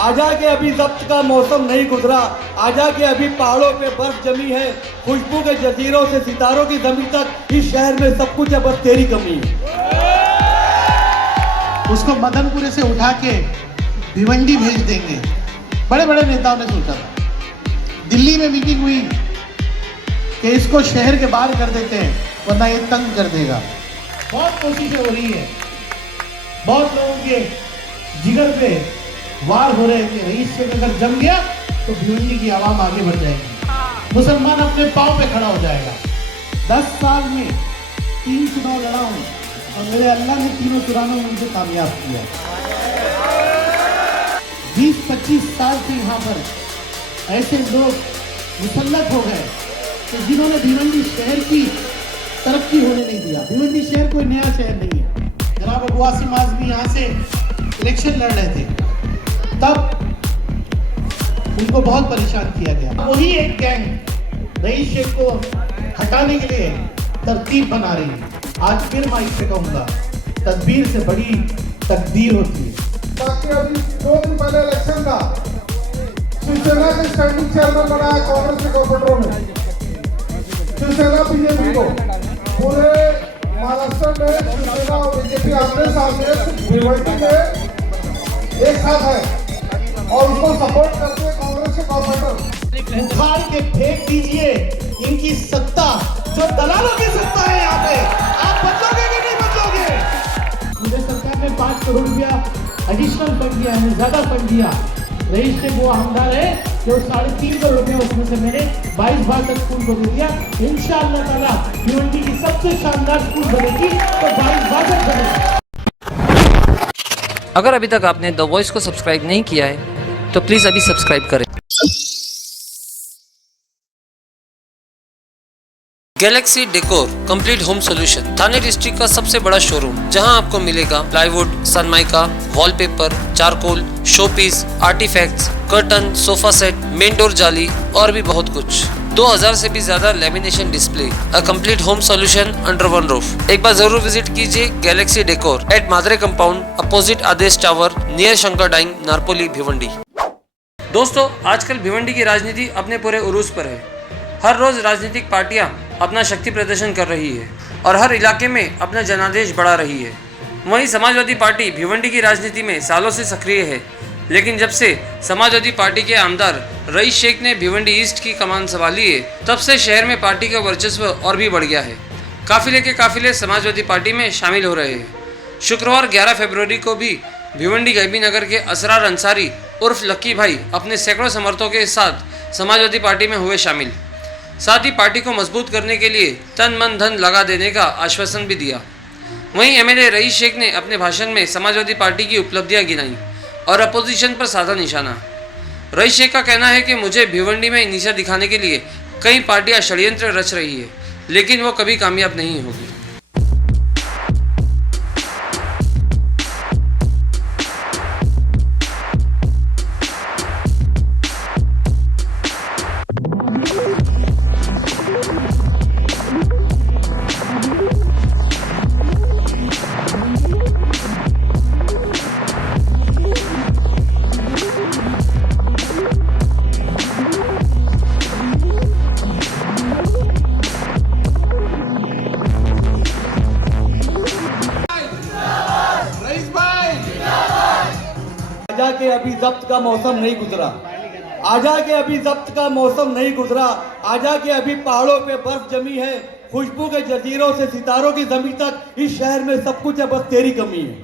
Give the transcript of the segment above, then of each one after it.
आजा के अभी जब्त का मौसम नहीं गुजरा, आजा के अभी पहाड़ों पे बर्फ जमी है, खुशबू के जजीरों से सितारों की जमीन तक इस शहर में सब कुछ है, बस तेरी कमी है। उसको मदनपुरे से उठा के भिवंडी भेज देंगे। बड़े बड़े नेताओं ने सोचा था। दिल्ली में मीटिंग हुई कि इसको शहर के बाहर कर देते हैं वरना ये तंग कर देगा। बहुत कोशिशें हो रही है, बहुत लोगों के जिगर पे वार हो रहे हैं कि रईस शेख अगर जम गया तो भिवंडी की आवाम आगे बढ़ जाएगी, मुसलमान अपने पांव पे खड़ा हो जाएगा। 10 साल में 3 चुनाव लड़ा हूं और मेरे अल्लाह ने तीनों चुनावों में मुझे कामयाब किया। 20-25 साल से यहाँ पर ऐसे लोग मुसल्लत हो गए कि जिन्होंने भिवंडी शहर की तरक्की होने नहीं दिया। भिवंडी शहर कोई नया शहर नहीं है। जनाब अबू आसिम आज़मी यहाँ से इलेक्शन लड़ रहे थे, तब उनको बहुत परेशान किया गया। वही एक गैंग रईस शेख को हटाने के लिए तरतीब बना रही है। आज फिर मैं इससे कहूँगा, तदबीर से बड़ी तकदीर होती है। बाकी अभी 2 दिन पहले इलेक्शन था, शिवसेना के स्टैंडिंग चेयरमैन बनाया कांग्रेस के कॉर्पोरेटरों ने। शिवसेना बीजेपी को पूरे महाराष्ट्र में शिवसेना और बीजेपी आमने सामने भिवंडी में एक साथ है और उसको सपोर्ट करते हैं कांग्रेस के कॉर्पोरेटर। उखाड़ के फेंक दीजिए इनकी सत्ता, जो दलालों की सत्ता है यहाँ पे। आप बचोगे कि नहीं बचोगे? मुझे सरकार ने 5 करोड़ रुपया एडिशनल फंड दिया है, ज्यादा फंड दिया। रईस शेख वो आमदार है जो 3.5 करोड़ रुपया उसमें से मैंने 22 बार तक स्कूल को दे दिया। इंशाअल्लाह ताला भिवंडी की सबसे शानदार स्कूल बनेगी तो 22 बार तक बनेगी। अगर अभी तक आपने द वॉइस को सब्सक्राइब नहीं किया है तो प्लीज़ अभी सब्सक्राइब करें। Galaxy Decor complete home solution Thane district का सबसे बड़ा शोरूम, जहां आपको मिलेगा plywood, sunmica, wallpaper, charcoal, showpiece, artifacts, curtain, sofa set, main door जाली और भी बहुत कुछ। 2000 से भी ज्यादा lamination display, a complete home solution under one roof. एक बार जरूर विजिट कीजिए Galaxy Decor at Madre compound, opposite Aadesh tower, near Shankar dyeing, Narpoli, Bhiwandi. दोस्तों, आजकल भिवंडी की राजनीति अपने पूरे उरूज पर है। हर रोज राजनीतिक पार्टियां अपना शक्ति प्रदर्शन कर रही है और हर इलाके में अपना जनादेश बढ़ा रही है। वहीं समाजवादी पार्टी भिवंडी की राजनीति में सालों से सक्रिय है, लेकिन जब से समाजवादी पार्टी के आमदार रईस शेख ने भिवंडी ईस्ट की कमान संभाली है, तब से शहर में पार्टी का वर्चस्व और भी बढ़ गया है। काफिले के काफिले समाजवादी पार्टी में शामिल हो रहे हैं। शुक्रवार 11 फरवरी को भी भिवंडी गैबी नगर के असरार अंसारी उर्फ लक्की भाई अपने सैकड़ों समर्थकों के साथ समाजवादी पार्टी में हुए शामिल। साथ ही पार्टी को मजबूत करने के लिए तन मन धन लगा देने का आश्वासन भी दिया। वहीं एमएलए रईस शेख ने अपने भाषण में समाजवादी पार्टी की उपलब्धियां गिनाई और अपोजिशन पर साधा निशाना। रईस शेख का कहना है कि मुझे भिवंडी में नीचा दिखाने के लिए कई पार्टियां षड्यंत्र रच रही है, लेकिन वो कभी कामयाब नहीं होगी। आजा के अभी जब्त का मौसम नहीं गुजरा, आजा के अभी जब्त का मौसम नहीं गुजरा, आजा के अभी पहाड़ों पे बर्फ जमी है, खुशबू के जजीरों से सितारों की जमीन तक इस शहर में सब कुछ है, बस तेरी कमी है।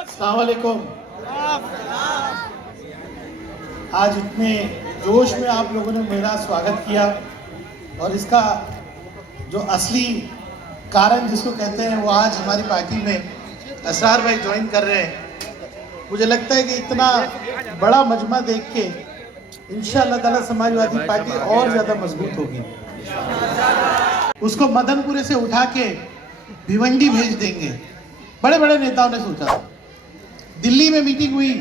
अस्सलाम वालेकुम। आज इतने जोश में आप लोगों ने मेरा स्वागत किया और इसका जो असली कारण जिसको कहते हैं वो आज हमारी पार्टी में असरार भाई ज्वाइन कर रहे हैं। मुझे लगता है कि इतना बड़ा मजमा देख के इंशाअल्लाह ताला समाजवादी पार्टी और ज़्यादा मजबूत होगी। उसको मदनपुरे से उठा के भिवंडी भेज देंगे। बड़े बड़े नेताओं ने सोचा था। दिल्ली में मीटिंग हुई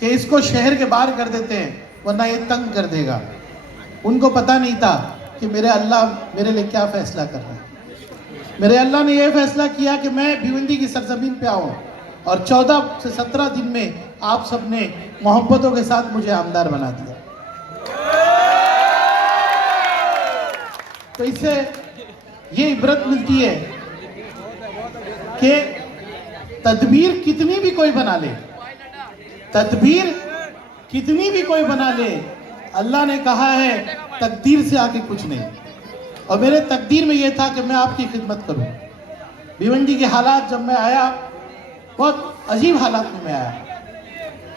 कि इसको शहर के बाहर कर देते हैं वरना ये तंग कर देगा। उनको पता नहीं था कि मेरे अल्लाह मेरे लिए क्या फैसला कर रहे हैं। मेरे अल्लाह ने यह फैसला किया कि मैं भिवंडी की सरजमीन पे आऊँ और 14 से 17 दिन में आप सबने मोहब्बतों के साथ मुझे आमदार बना दिया। तो इससे ये इबरत मिलती है कि तदबीर कितनी भी कोई बना ले, तदबीर कितनी भी कोई बना ले, अल्लाह ने कहा है तकदीर से आगे कुछ नहीं। और मेरे तकदीर में यह था कि मैं आपकी खिदमत करूं। भिवंडी के हालात जब मैं आया, बहुत अजीब हालात में मैं आया।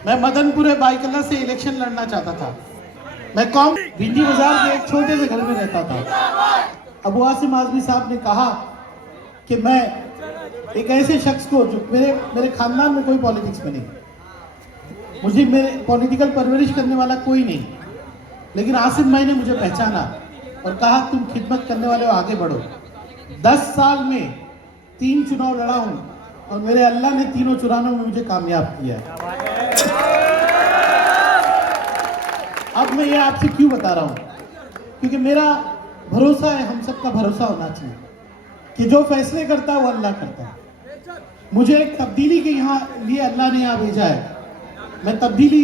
मैं मदनपुर बाईकला से इलेक्शन लड़ना चाहता था। मैं भिंडी बाजार के एक छोटे से घर में रहता था। अबू आसिम आजमी साहब ने कहा कि मैं एक ऐसे शख्स को, जो मेरे खानदान में कोई पॉलिटिक्स में नहीं, मुझे मेरे पॉलिटिकल परवरिश करने वाला कोई नहीं, लेकिन आसिम भाई ने मुझे पहचाना और कहा तुम खिदमत करने वाले हो, आगे बढ़ो। 10 साल में 3 चुनाव लड़ा हूं और मेरे अल्लाह ने तीनों चुनावों में मुझे कामयाब किया है। अब मैं ये आपसे क्यों बता रहा हूं, क्योंकि मेरा भरोसा है, हम सबका भरोसा होना चाहिए कि जो फैसले करता है वो अल्लाह करता है। मुझे एक तब्दीली के यहाँ लिए अल्लाह ने यहाँ भेजा है। मैं तब्दीली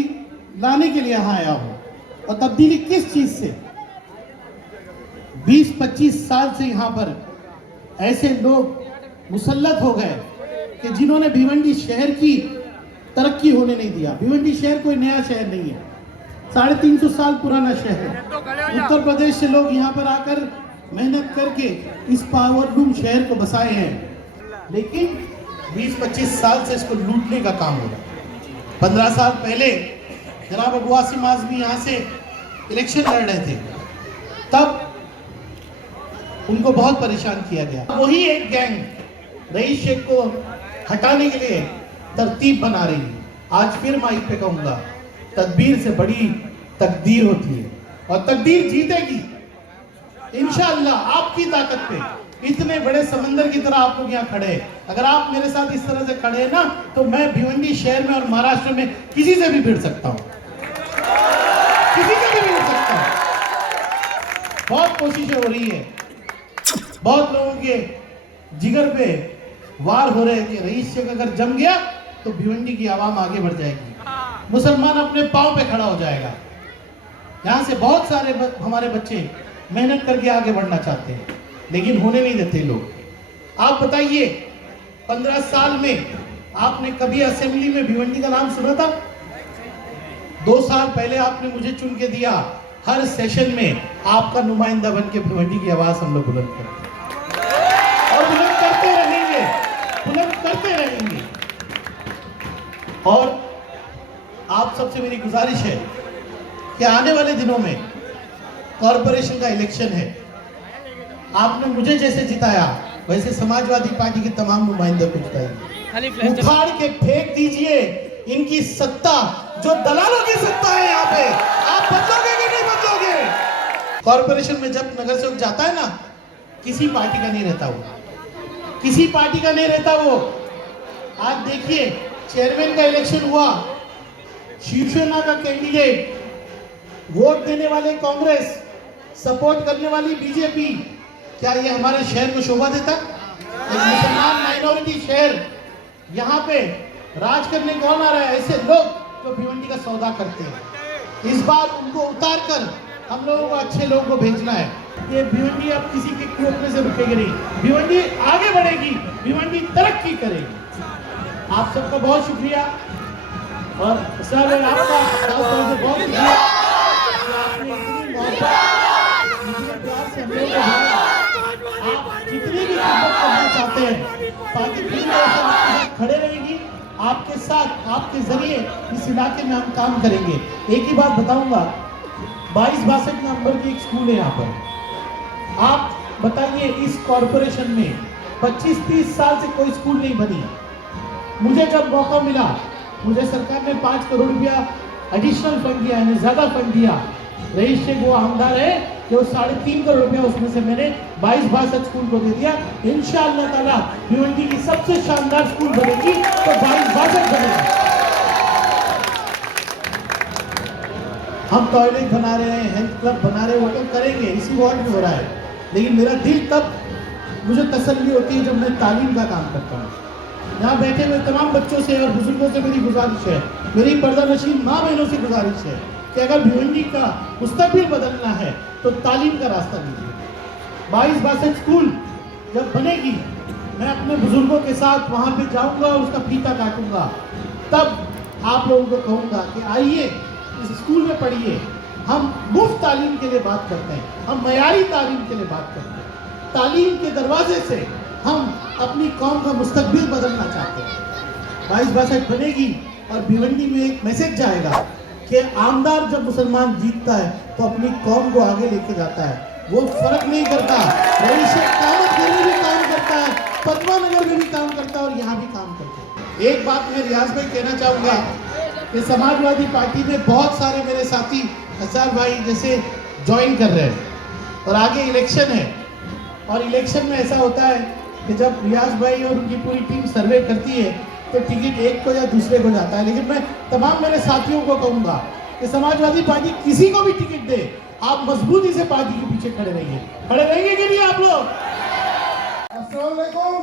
लाने के लिए यहाँ आया हूँ। और तब्दीली किस चीज से? 20-25 साल से यहाँ पर ऐसे लोग मुसल्लत हो गए कि जिन्होंने भिवंडी शहर की तरक्की होने नहीं दिया। भिवंडी शहर कोई नया शहर नहीं है, 350 साल पुराना शहर है। उत्तर प्रदेश से लोग यहाँ पर आकर मेहनत करके इस पावरलूम शहर को बसाए हैं, लेकिन 20-25 साल से इसको लूटने का काम हो रहा है। 15 साल पहले जनाब अबू आसिम आजमी यहाँ से इलेक्शन लड़ रहे थे, तब उनको बहुत परेशान किया गया। वही एक गैंग रईस शेख को हटाने के लिए तरतीब बना रही है। आज फिर माइक पे कहूंगा, तदबीर से बड़ी तकदीर होती है और तकदीर जीतेगी इंशाअल्लाह। आपकी ताकत पे इतने बड़े समंदर की तरह आप लोग यहाँ खड़े हैं। अगर आप मेरे साथ इस तरह से खड़े हैं ना, तो मैं भिवंडी शहर में और महाराष्ट्र में किसी से भी भिड़ सकता हूँ, किसी से भी भिड़ सकता हूँ। बहुत कोशिशें हो रही है, बहुत लोगों के जिगर पे वार हो रहे हैं कि रईस शेख अगर जम गया तो भिवंडी की आवाम आगे बढ़ जाएगी, मुसलमान अपने पांव पे खड़ा हो जाएगा। यहाँ से बहुत सारे हमारे बच्चे मेहनत करके आगे बढ़ना चाहते हैं, लेकिन होने नहीं देते लोग। आप बताइए, 15 साल में आपने कभी असेंबली में भिवंडी का नाम सुना था? 2 साल पहले आपने मुझे चुन के दिया, हर सेशन में आपका नुमाइंदा बन के भिवंडी की आवाज हम लोग बुलंद करते और बुलंद करते रहेंगे, बुलंद करते रहेंगे। और आप सबसे मेरी गुजारिश है कि आने वाले दिनों में कॉरपोरेशन का इलेक्शन है। आपने मुझे जैसे जिताया, वैसे समाजवादी पार्टी के तमाम नुमाइंदों को जिताइए। उखाड़ के फेंक दीजिए इनकी सत्ता, जो दलालों की सत्ता है यहाँ पे। आप बदलोगे कि नहीं बदलोगे? कॉरपोरेशन में जब नगर सेवक जाता है ना, किसी पार्टी का नहीं रहता वो, किसी पार्टी का नहीं रहता वो। आज देखिए, चेयरमैन का इलेक्शन हुआ, शिवसेना का कैंडिडेट, वोट देने वाले कांग्रेस, सपोर्ट करने वाली बीजेपी। क्या ये हमारे शहर को शोभा देता? एक मुसलमान माइनॉरिटी शहर, यहाँ पे राज करने कौन आ रहा है? ऐसे लोग जो भिवंडी का सौदा करते हैं। इस बार उनको उतार कर हम लोगों को अच्छे लोगों को भेजना है। ये भिवंडी अब किसी के कोपने से रुकेगी नहीं, भिवंडी आगे बढ़ेगी, भिवंडी तरक्की करेगी। आप सबका बहुत शुक्रिया और सर आपका बहुत शुक्रिया। आपने इतनी मोहब्बत, इतने प्यार से हम लोगों को बुलाया। आप जितनी भी खिदमत करना चाहते हैं, पार्टी पूरी तरह से आपके साथ खड़े रहेगी, आपके साथ, आपके जरिए इस इलाके में हम काम करेंगे। एक ही बात बताऊंगा, 22-62 नंबर की एक स्कूल है यहाँ पर। आप बताइए, इस कॉरपोरेशन में 25-30 साल से कोई स्कूल नहीं बनी। मुझे जब मौका मिला, मुझे सरकार ने 5 करोड़ रुपया एडिशनल फंड दिया, यानी ज्यादा फंड दिया। रईस शेख वो आमदार है कि वो 3.5 करोड़ रुपया उसमें से मैंने 22-62 स्कूल को दे दिया। इंशाअल्लाह ताला भिवंडी की सबसे शानदार स्कूल बनेगी तो 22-62 बनेगा। हम टॉयलेट बना रहे हैं, हेल्थ क्लब बना रहे हैं, वो तो करेंगे, इसी वार्ड में हो रहा है। लेकिन मेरा दिल तब मुझे तसल्ली होती है जब मैं तालीम का काम करता हूँ। यहाँ बैठे हुए तमाम बच्चों से और बुजुर्गों से मेरी गुजारिश है, मेरी पर्दानशीन माँ बहनों से गुजारिश है कि अगर भिवंडी का मुस्तकबिल बदलना है तो तालीम का रास्ता लीजिए। 22-62 स्कूल जब बनेगी, मैं अपने बुजुर्गों के साथ वहाँ पे जाऊँगा और उसका फीता काटूंगा, तब आप लोगों को कहूँगा कि आइए इस स्कूल में पढ़िए। हम मुफ्त तालीम के लिए बात करते हैं, हम मयारी तालीम के लिए बात करते हैं। तालीम के दरवाजे से हम अपनी कौम का मुस्तकबिल बदलना चाहते हैं। 22-62 बनेगी और भिवंडी में एक मैसेज जाएगा कि आमदार जब मुसलमान जीतता है तो अपनी कौम को आगे लेके जाता है, वो फर्क नहीं करता, कामत घर में भी काम करता है, पद्मा नगर में भी काम करता है और यहाँ भी काम करता है। एक बात मैं रियाज भाई कहना चाहूँगा कि समाजवादी पार्टी में बहुत सारे मेरे साथी हजार भाई जैसे ज्वाइन कर रहे हैं और आगे इलेक्शन है, और इलेक्शन में ऐसा होता है कि जब रियाज भाई और उनकी पूरी टीम सर्वे करती है तो टिकट एक को या दूसरे को जाता है। लेकिन मैं तमाम मेरे साथियों को कहूँगा कि समाजवादी पार्टी किसी को भी टिकट दे, आप मजबूती से पार्टी के पीछे खड़े रहिए। खड़े रहेंगे कि नहीं आप लोग? अस्सलाम वालेकुम।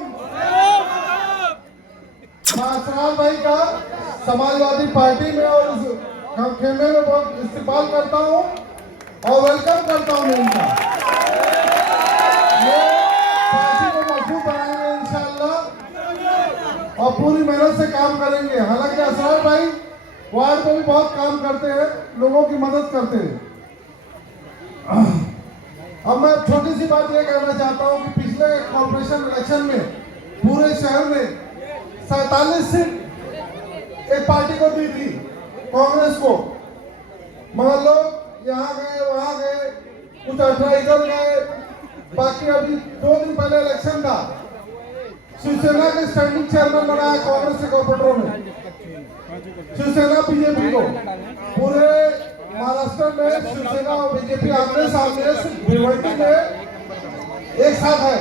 मैं असरार भाई का समाजवादी पार्टी में और इस खेमे में बहुत इस्तेमाल करता हूँ और वेलकम करता हूँ मैं इनका। ये पार्टी को मजबूत बनाएंगे इंशाअल्लाह और पूरी मेहनत से काम करेंगे। हालांकि असरार भाई वार्ड में भी बहुत काम करते हैं, लोगों की मदद करते हैं। अब मैं छोटी सी बात ये कहना चाहता हूँ कि पिछले कॉर्पोरेशन इलेक्शन में पूरे शहर में 47 सीट एक पार्टी को दी थी, कांग्रेस को, मगर लोग यहाँ गए वहाँ गए, कुछ 18 इधर गए। बाकी अभी 2 दिन पहले इलेक्शन था, शिवसेना के स्टैंडिंग चेयरमैन बनाया कांग्रेस के कॉर्पोरेटरों ने, शिवसेना बीजेपी को। पूरे महाराष्ट्र में शिवसेना और बीजेपी आमने सामने भिवंडी में एक साथ है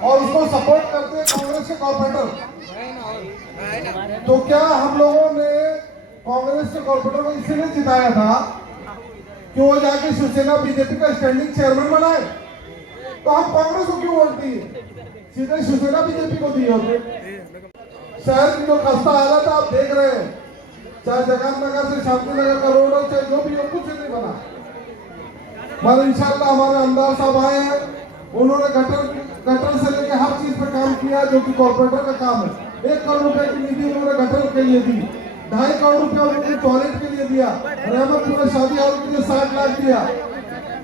और उसको सपोर्ट करते हैं कांग्रेस के कॉर्पोरेटर। तो क्या हम लोगों ने कांग्रेस के कॉर्पोरेटर को इसीलिए जिताया था कि वो जाके शिवसेना बीजेपी का स्टैंडिंग चेयरमैन बनाए? तो हम कांग्रेस को क्यों वोट दिए, सीधे शिवसेना बीजेपी को दिए होते। शहर की जो खस्ता हालत आप देख रहे हैं, चाहे जगत नगर से शांति नगर का रोड हो, चाहे जो भी हो, कुछ नहीं बना। मगर इंशाल्लाह हमारे आमदार साहब आए हैं, उन्होंने गटर से लेकर हर चीज पे काम किया जो कि कॉर्पोरेटर का काम है। 1 करोड़ रुपए की निधि उन्होंने गटर के लिए दी, 2.5 करोड़ रुपया उन्होंने टॉयलेट के लिए दिया, रहमतपुर शादी हॉल के लिए 60 लाख दिया,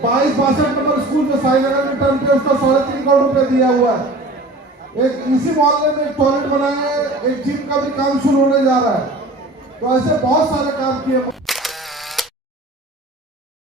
22-62 नंबर स्कूल जो साई नगर में टर्न पे उसका 3.5 करोड़ रुपया दिया हुआ है। एक इसी मोहल्ले में एक टॉयलेट बनाया है, एक जिम का भी काम शुरू होने जा रहा है। तो ऐसे बहुत सारे काम किए।